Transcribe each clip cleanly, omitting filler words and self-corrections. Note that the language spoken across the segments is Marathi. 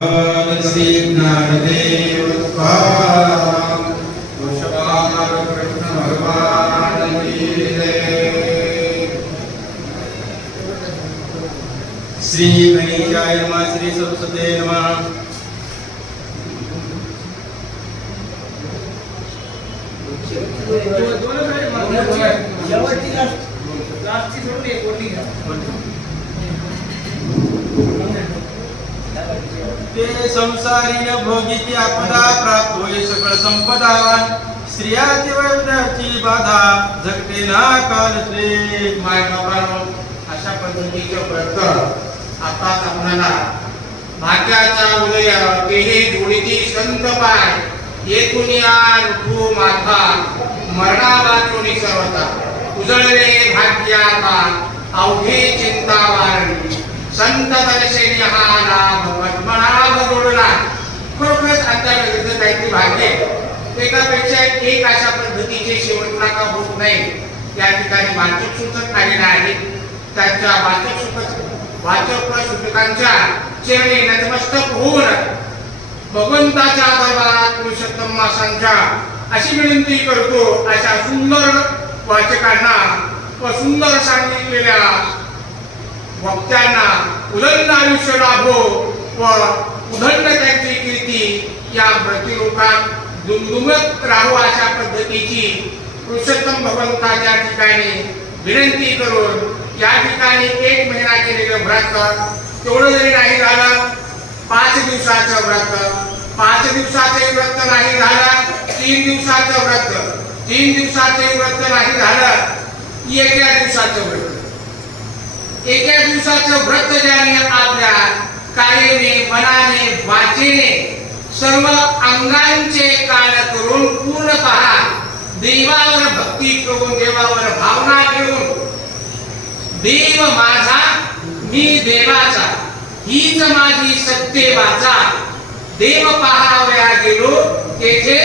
श्री ज्ञानदेव तुकाराम गोपाल कृष्ण भगवान की जय। श्री गणेशाय नमः। श्री सरस्वती नमः। ते संसारीन भोगीची आपदा प्राप्त होय सकळ संपदा स्त्रियाची वैभवाची बाधा झगटे ना काल श्री माय बाबांनो, अशा पद्धतीचे व्रत आता आपणाला भाग्याचा उदय तेही जोडीची संत पाय येथून या ऋतू माथा मरणा वाचून सर्वता उजळले भाग्याचा अवघी चिंता वारली संत दर्शनी हा लाभ पद्मनाभ जोडला। खरोखरच आमच्याकडे काहीतरी भाग्य एकापेक्षा एक अशा पद्धतीचे शेवटला का होत नाही। त्या ठिकाणी वाचक सूचक आलेले आहेत। त्यांच्या वाचक सूचकांच्या चरणी नतमस्तक होऊन भगवंताच्या दरबारात पुरुषोत्तम मासांच्या अशी विनंती करतो। अशा सुंदर वाचकांना व सुंदर सांगितलेल्या वक्त्यांना उदंड आयुष्य लाभो व उदंड त्यांची कीर्ती या प्रतिलोकात दुमदुमत राहू अशा पद्धतीची पुरुषोत्तम भगवंताच्या ठिकाणी विनंती करून या ठिकाणी 1 महिना केलेलं व्रत तेवढं जरी नाही झालं 5 दिवसाचं व्रत 5 दिवसाचे व्रत नाही झालं 3 दिवसाचं व्रत 3 दिवसाचे व्रत नाही झालं एका दिवसाचं व्रत एका दिवसाचं व्रत ज्याने आपल्या कायेने मनाने वाचेने सर्व अंगांचे काल करून पूर्णतः देवावर भक्ती करून देवावर भावना ठेवून देव माझा मी देवाचा हीच माझी सत्य वाचा देव पाहावया गेलो तेथे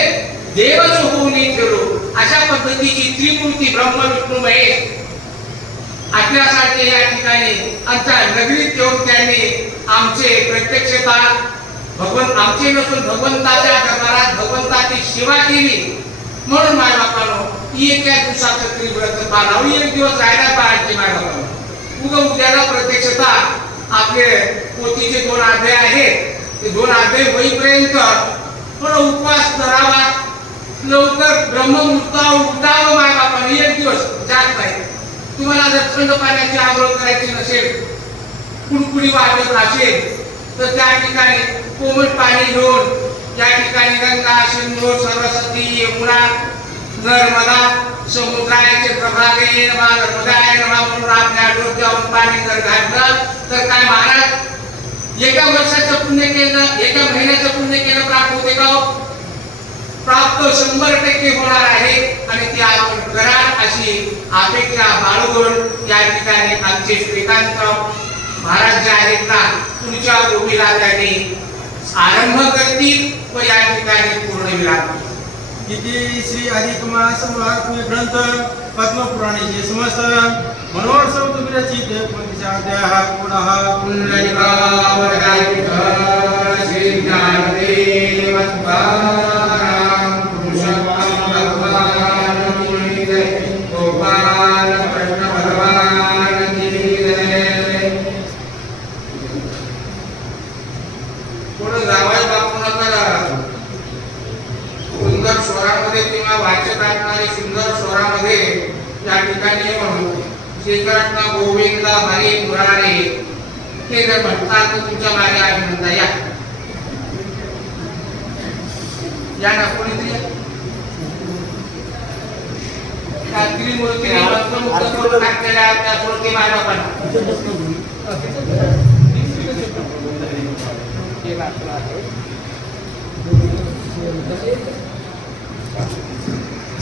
देवच होऊन गेलो अशा पद्धतीची त्रिमूर्ती ब्रह्म विष्णू महेश आपल्यासारखे या ठिकाणी आमच्या नगरीत येऊन त्यांनी आमचे प्रत्यक्षता आमचे नसून भगवंताच्या दरबारात भगवंताची सेवा केली। म्हणून माझ्या बापानो एका दिवसाचं त्रिव्रत पाळावं 1 दिवस राहायला पाहिजे। माझ्या बापानो उद्याला प्रत्यक्षता आपले पोथीचे 2 अध्याय आहेत ते 2 अध्याय होईपर्यंत पण उपवास करावा लवकर ब्रह्ममुहूर्तावर उठावं। माझ्या बापानो 1 दिवस जात नाही। तुम्हाला जर थंड पाण्याची आंघोळ करायची नसेल कुणकुणी वाजत असेल तर त्या ठिकाणी कोमट पाणी घेऊन या ठिकाणी गंगा सिंधू सरस्वती यमुना नर्मदा समुद्राचे प्रभागे नर्मदाय नमः म्हणून आपल्या डोक्यावर पाणी जर घातलं तर काय महाराज एका वर्षाचं पुण्य केलं 1 महिन्याचं पुण्य केलं प्राप्त होते का? प्राप्त 100% होणार आहे आणि ते आपण करा अशी अपेक्षा बाळगून या ठिकाणी आमचे श्रीकांत महाराज जे आहेत ना पुढच्या गोष्टीला त्यांनी आरंभ करतील व या ठिकाणी पूर्णविराम इति श्री अधिक मास महात्म्य ग्रंथ पद्मपुराणे समस्त मनोहर सौत विरचित पंचाध्याय पुनः पुंडलिकावरदायिक श्री ज्ञानदेव तुकाराम पुरुषोत्तम भगवान की जय। गोपाल कृष्ण भगवान की जय। थोडं जावई बापू नका सुंदर स्वरामध्ये किंवा वाचक असणारे सुंदर स्वरामध्ये या ठिकाणी श्रीकृष्ण गोविंद हरी मुरारे हे जर म्हणतात तर तुमच्या मागे आम्ही म्हणता या ना कोणीतरी त्या त्रिमूर्तीने मंत्रमुग्ध करून टाकलेल्या त्या सुरती मायबापांना हे वाचलं आहे